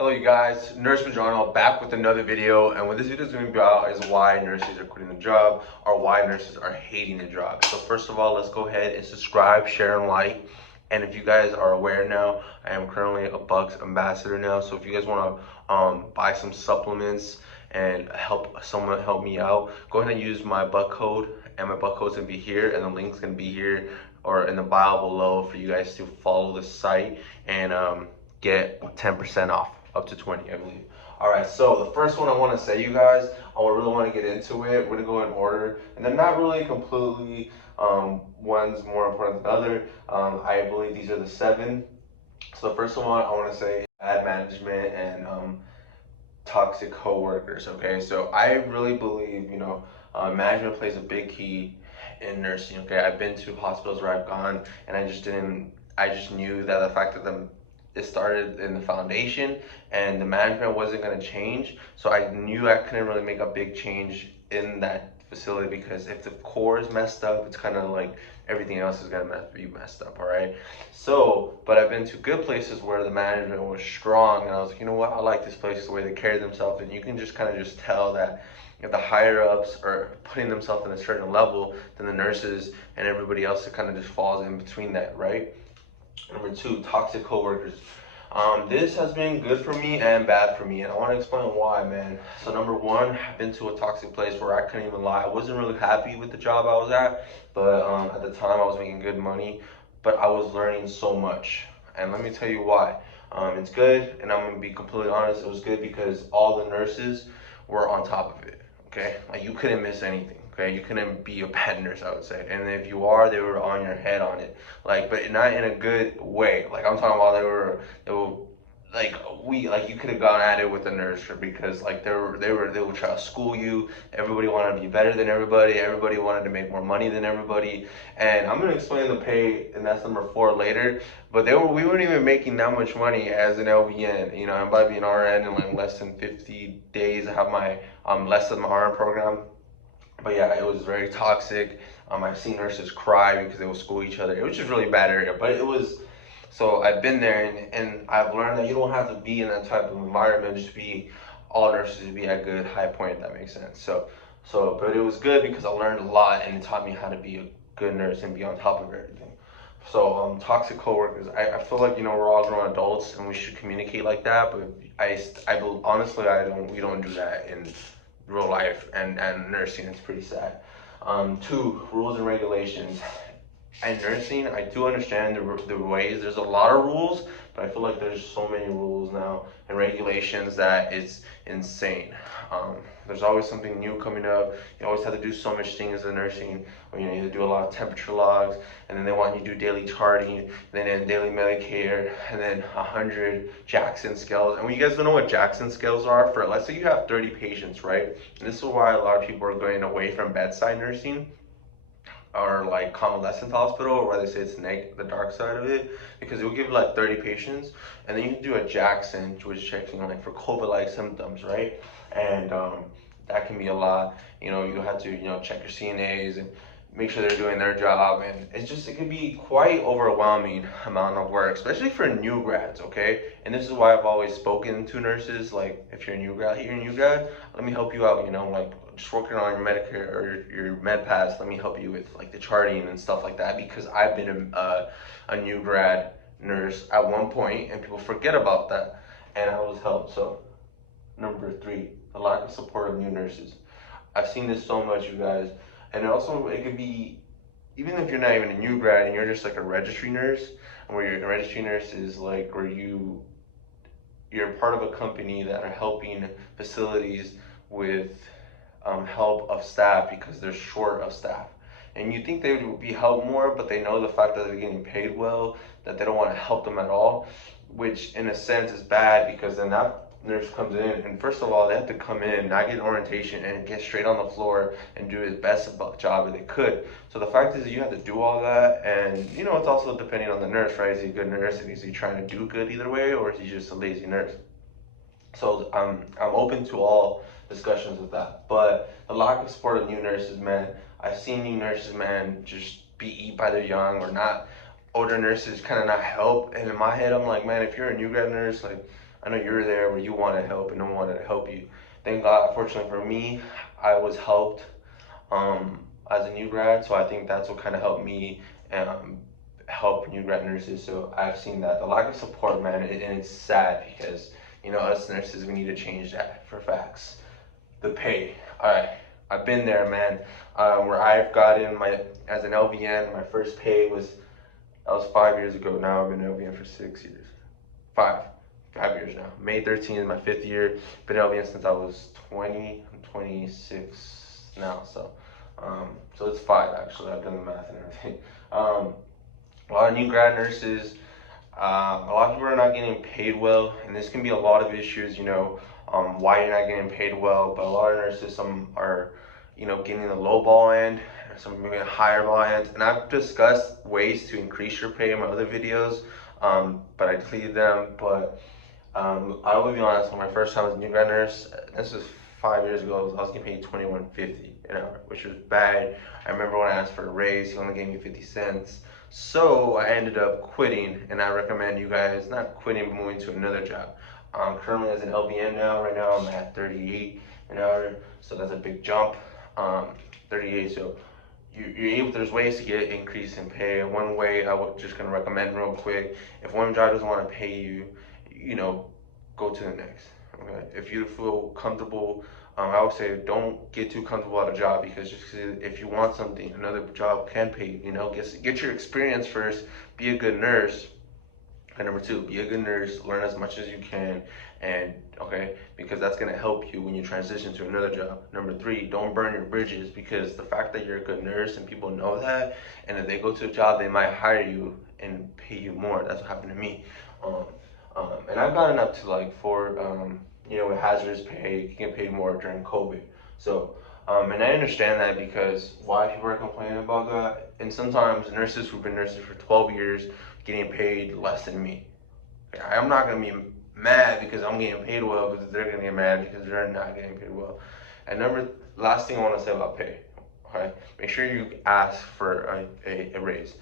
Hello you guys, Nurse Majano back with another video, and what this video is going to be about is why nurses are quitting the job or why nurses are hating the job. So first of all, let's go ahead and subscribe, share, and like. And if you guys are aware now, I am currently a Bucks ambassador now. So if you guys want to buy some supplements and help someone help me out, go ahead and use my Buck code, and my Buck code's going to be here, and the link's going to be here or in the bio below for you guys to follow the site and get 10% off, up to 20, I believe. All right, so the first one I want to say, you guys, I really want to get into it. We're gonna go in order, and they're not really completely one's more important than the other. I believe these are the 7. So the first one I want to say bad management and toxic coworkers. Okay, so I really believe management plays a big key in nursing. Okay, I've been to hospitals where I've gone, and I just knew that the fact that it started in the foundation and the management wasn't going to change, so I knew I couldn't really make a big change in that facility, because if the core is messed up, it's kind of like everything else is going to be messed up. All right, so but I've been to good places where the management was strong, and I was like, you know what, I like this place, the way they carry themselves, and you can just kind of just tell that if the higher ups are putting themselves in a certain level, then the nurses and everybody else kind of just falls in between that, right? Number 2, toxic coworkers. This has been good for me and bad for me, and I want to explain why, man. So number 1, I've been to a toxic place where I couldn't even lie. I wasn't really happy with the job I was at, but at the time I was making good money, but I was learning so much. And let me tell you why. It's good, and I'm gonna be completely honest. It was good because all the nurses were on top of it. Okay, like you couldn't miss anything. Okay, you couldn't be a bad nurse, I would say. And if you are, they were on your head on it. Like, but not in a good way. Like I'm talking about they were like you could have gone at it with a nurse, because like they would try to school you. Everybody wanted to be better than everybody. Everybody wanted to make more money than everybody. And I'm gonna explain the pay, and that's number 4 later. But we weren't even making that much money as an LVN. I'm about to be an RN in like less than 50 days. I have my less than my RN program. But yeah, it was very toxic. I've seen nurses cry because they would school each other. It was just really bad area, but it was. So I've been there, and I've learned that you don't have to be in that type of environment just to be all nurses to be at a good high point, if that makes sense. But it was good because I learned a lot, and it taught me how to be a good nurse and be on top of everything. So toxic coworkers, I feel like we're all grown adults and we should communicate like that. But honestly, we don't do that in real life, and nursing. It's pretty sad. 2, rules and regulations. In nursing, I do understand the ways. There's a lot of rules, but I feel like there's so many rules now and regulations that it's insane. There's always something new coming up. You always have to do so much things in nursing. Where you need to do a lot of temperature logs, and then they want you to do daily charting, then daily Medicare, and then 100 Jackson scales. And when you guys don't know what Jackson scales are, for let's say you have 30 patients, right? And this is why a lot of people are going away from bedside nursing or like convalescent hospital, or where they say it's the dark side of it, because it will give like 30 patients, and then you can do a Jackson, which checks like for COVID-like symptoms, right? And that can be a lot. You have to check your CNAs and make sure they're doing their job, and it can be quite overwhelming amount of work, especially for new grads. Okay, and this is why I've always spoken to nurses, like, if you're a new grad, let me help you out, like just working on your Medicare or your Med Pass, let me help you with like the charting and stuff like that, because I've been a new grad nurse at one point, and people forget about that, and I was helped. So number 3, the lack of support of new nurses. I've seen this so much, you guys. And also, it could be, even if you're not even a new grad and you're just like a registry nurse, and where a registry nurse is like where you're part of a company that are helping facilities with help of staff because they're short of staff. And you think they would be helped more, but they know the fact that they're getting paid well, that they don't want to help them at all, which in a sense is bad, because then that nurse comes in, and first of all, they have to come in, not get orientation, and get straight on the floor and do his best job that they could. So the fact is that you have to do all that, and it's also depending on the nurse, right? Is he a good nurse, and is he trying to do good either way, or is he just a lazy nurse? So I'm open to all discussions with that. But the lack of support of new nurses, man, I've seen new nurses, man, just be eat by their young, or not older nurses kind of not help. And in my head, I'm like, man, if you're a new grad nurse, like, I know you're there where you want to help and no one wanted to help you. Thank God, fortunately for me, I was helped as a new grad, so I think that's what kind of helped me um, help new grad nurses. So I've seen that the lack of support, man, and it's sad because us nurses, we need to change that for facts. The pay, all right, I've been there, man. Where I've gotten my as an LVN, my first pay was that was 5 years ago. Now I've been LVN for 6 years, five. 5 years now. May 13th is my 5th year. Been LVN since I was 20. I'm 26 now, so it's 5 actually. I've done the math and everything. A lot of new grad nurses. A lot of people are not getting paid well, and this can be a lot of issues. Why you're not getting paid well. But a lot of nurses, some are, getting the low ball end, some are getting higher ball ends. And I've discussed ways to increase your pay in my other videos, but I deleted them. But I will be honest, when my first time as a new grad nurse, this was 5 years ago, I was getting paid $21.50 an hour, which was bad. I remember when I asked for a raise, he only gave me 50 cents. So I ended up quitting, and I recommend you guys not quitting, but moving to another job. Currently as an LVN now, right now I'm at 38 an hour, so that's a big jump. 38, so you're able, there's ways to get increase in pay. One way I would just gonna recommend real quick, if one job doesn't want to pay you, go to the next. Okay, if you feel comfortable, I would say don't get too comfortable at a job, because just if you want something, another job can pay you. Get your experience first, be a good nurse. And number two, be a good nurse, learn as much as you can, and because that's gonna help you when you transition to another job. Number three, don't burn your bridges, because the fact that you're a good nurse and people know that, and if they go to a job, they might hire you and pay you more. That's what happened to me. And I've gotten up to like with hazardous pay, you can pay more during COVID. So, and I understand that, because why people are complaining about that. And sometimes nurses who've been nurses for 12 years getting paid less than me. I'm not gonna be mad because I'm getting paid well, because they're gonna get mad because they're not getting paid well. And last thing I want to say about pay. Okay, make sure you ask for a raise.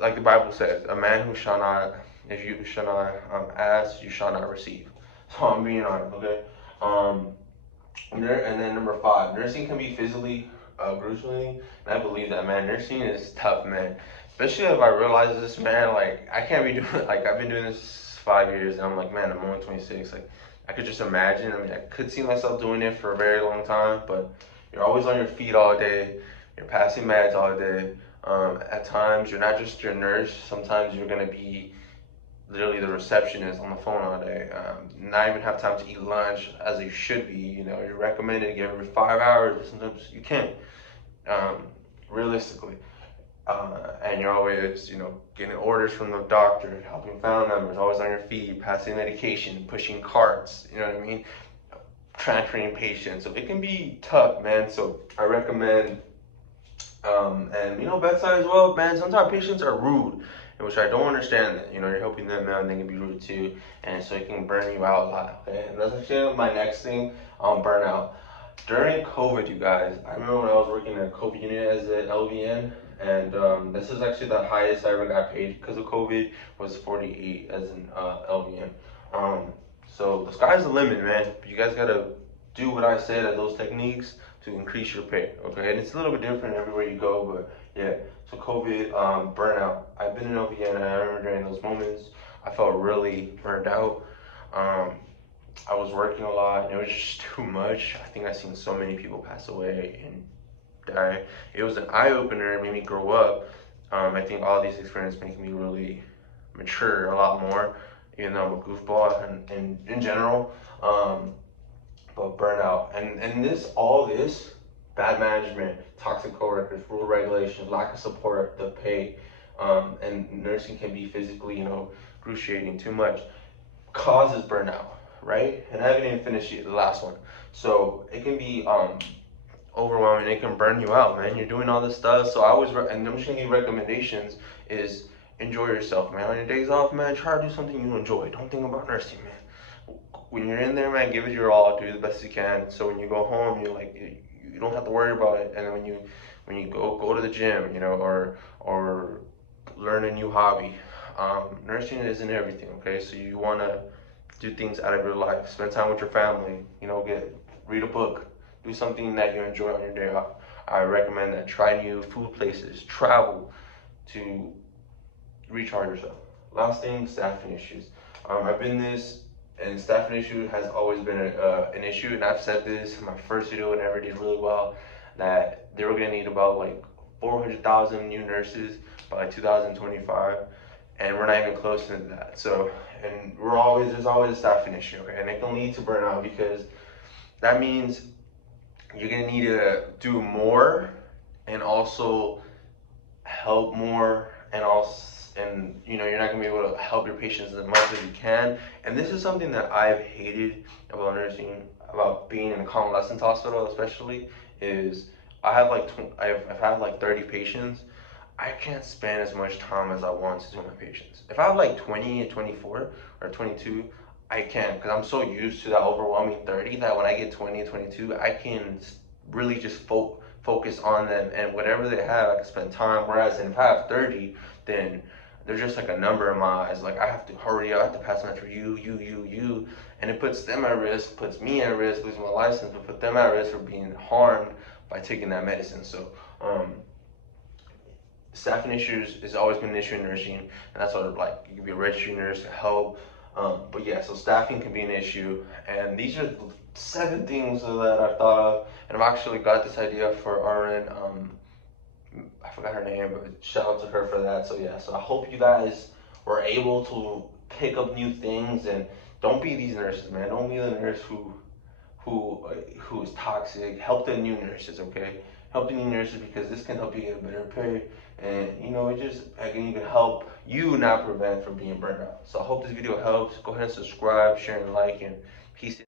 Like the Bible says, a man who shall not, if you shall not ask, you shall not receive. So I'm being honest, okay? And then number five, nursing can be physically gruesome, and I believe that, man. Nursing is tough, man. Especially if I realize this, man. Like I can't be doing like I've been doing this 5 years, and I'm like, man, I'm only 26. Like I could just imagine. I mean, I could see myself doing it for a very long time, but you're always on your feet all day. You're passing meds all day. At times, you're not just your nurse. Sometimes you're gonna be literally the receptionist on the phone all day. Not even have time to eat lunch as you should be. You're recommended to get every 5 hours, but sometimes you can't. Realistically, and you're always, getting orders from the doctor, helping family members, always on your feet, passing medication, pushing carts. You know what I mean? Transferring patients. So it can be tough, man. So I recommend. And bedside as well, man. Sometimes patients are rude, which I don't understand. That you're helping them out, and they can be rude too, and so it can burn you out a lot. Okay, and that's actually my next thing on burnout. During COVID, you guys, I remember when I was working in a COVID unit as an LVN, and this is actually the highest I ever got paid because of COVID, was 48 as an LVN. So the sky's the limit, man. You guys gotta do what I said at those techniques to increase your pay, okay? And it's a little bit different everywhere you go, but yeah. So COVID, burnout. I've been in LVN, and I remember during those moments, I felt really burned out. I was working a lot, and it was just too much. I think I've seen so many people pass away and die. It was an eye-opener. It made me grow up. I think all these experiences make me really mature a lot more, even though I'm a goofball and in general. But burnout and all this bad management, toxic coworkers, rule regulations, lack of support, the pay, and nursing can be physically, excruciating. Too much causes burnout, right? And I haven't even finished the last one, so it can be overwhelming. It can burn you out, man. You're doing all this stuff, so and I'm just gonna give recommendations. Is enjoy yourself, man. On your days off, man, try to do something you enjoy. Don't think about nursing, man. When you're in there, man, give it your all, do the best you can. So when you go home, you don't have to worry about it. And when you go to the gym, or learn a new hobby. Nursing isn't everything, okay? So you wanna do things out of your life. Spend time with your family. You know, read a book. Do something that you enjoy on your day off. I recommend that. Try new food places. Travel to recharge yourself. Last thing, staffing issues. I've been this, and staffing issue has always been an issue. And I've said this in my first video, and never did really well, that they were gonna need about like 400,000 new nurses by 2025, and we're not even close to that. So, and there's always a staffing issue, okay? And it can lead to burnout, because that means you're gonna need to do more and also help more, and also, and you know, you're not gonna be able to help your patients as much as you can. And this is something that I've hated about nursing, about being in a convalescent hospital especially, is I've had like 30 patients. I can't spend as much time as I want to do my patients. If I have like 20 and 24 or 22, I can, because I'm so used to that overwhelming 30 that when I get 20 and 22, I can really just focus on them, and whatever they have, I can spend time. Whereas if I have 30, then they're just like a number in my eyes. Like, I have to hurry up, I have to pass them after you, and it puts them at risk, puts me at risk, losing my license, but put them at risk for being harmed by taking that medicine. So, staffing issues has always been an issue in nursing, and that's sort of like, you can be a registry nurse to help. But yeah, so staffing can be an issue, and these are 7 things that I thought of, and I've actually got this idea for RN. I forgot her name, but shout out to her for that. So yeah, so I hope you guys were able to pick up new things, and don't be these nurses, man. Don't be the nurse who is toxic. Help the new nurses, okay? Help the new nurses, because this can help you get a better pay, and you know, I can even help you not prevent from being burned out. So I hope this video helps. Go ahead and subscribe, share, and like, and peace.